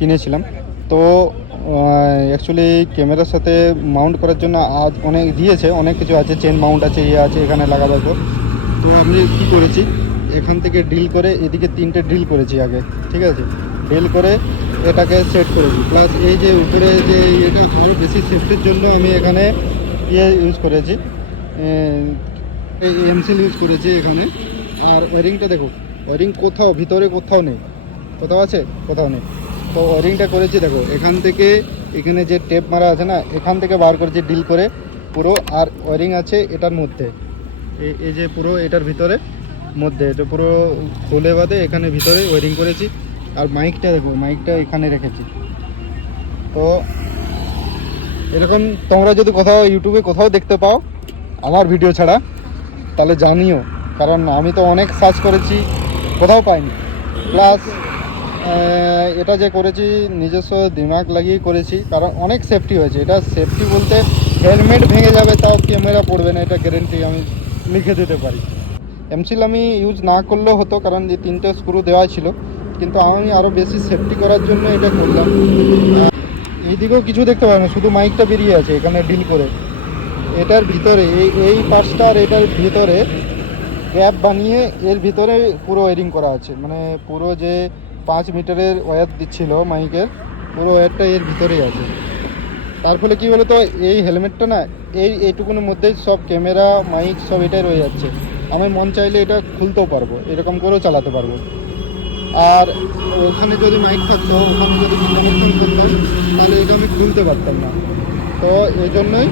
কিনেছিলাম। তো অ্যাকচুয়ালি ক্যামেরার সাথে মাউন্ট করার জন্য আজ অনেক দিয়েছে, অনেক কিছু আছে, চেন মাউন্ট আছে, ইয়ে আছে, এখানে লাগাবে। তো আমি কি করেছি, এখান থেকে ড্রিল করে এদিকে 3টে ড্রিল করেছি আগে, ঠিক আছে। ড্রিল করে এটাকে সেট করেছি, প্লাস এই যে উপরে যে এটা আরও বেশি সেফটির জন্য আমি এখানে ইয়ে ইউজ করেছি, এমসিল ইউজ করেছি এখানে। আর ওয়ারিংটা দেখো, ওয়ারিং কোথাও ভিতরে কোথাও নেই, কোথাও আছে কোথাও নেই। তো ওয়ারিংটা করেছি দেখো, এখান থেকে এখানে যে টেপ মারা আছে না, এখান থেকে বার করেছি ড্রিল করে পুরো। আর ওয়ারিং আছে এটার মধ্যে, এই যে পুরো এটার ভিতরে মধ্যে, এটা পুরো খুলে বাদে এখানে ভিতরে ওয়ারিং করেছি। আর মাইকটা দেখো, মাইকটা এখানে রেখেছি। তো এরকম তোমরা যদি কোথাও ইউটিউবে কোথাও দেখতে পাও আমার ভিডিও ছাড়া, তাহলে জানিও, কারণ আমি তো অনেক সার্চ করেছি, কোথাও পাইনি। প্লাস এটা যে করেছি নিজস্ব দিমাগ লাগিয়ে করেছি, কারণ অনেক সেফটি হয়েছে। এটা সেফটি বলতে হেলমেট ভেঙে যাবে তাও ক্যামেরা পড়বে না, এটা গ্যারেন্টি আমি লিখে দিতে পারি। এমসিল আমি ইউজ না করলেও হতো, কারণ যে 3টে স্ক্রু দেওয়া ছিল, কিন্তু আমি আরও বেশি সেফটি করার জন্য এটা করলাম। এইদিকেও কিছু দেখতে পাবে না, শুধু মাইকটা বেরিয়ে আছে এখানে ডিল করে। এটার ভিতরে এই পার্টসটা আর এটার ভিতরে গ্যাপ বানিয়ে এর ভিতরে পুরো ওয়ারিং করা আছে, মানে পুরো যে 5 মিটারের ওয়্যার দিচ্ছিল মাইকের, পুরো ওয়্যারটা এর ভিতরেই আছে। তার ফলে কী বলো তো, এই হেলমেটটা না এইটুকুনের মধ্যেই সব ক্যামেরা মাইক সব এটাই রয়ে যাচ্ছে। আমি মন চাইলে এটা খুলতেও পারবো, এরকম করেও চালাতে পারবো। আর ওখানে যদি মাইক থাকতো, ওখানে যদি কানেকশন করতাম, তাহলে এটা আমি খুলতে পারতাম না। তো এই জন্যই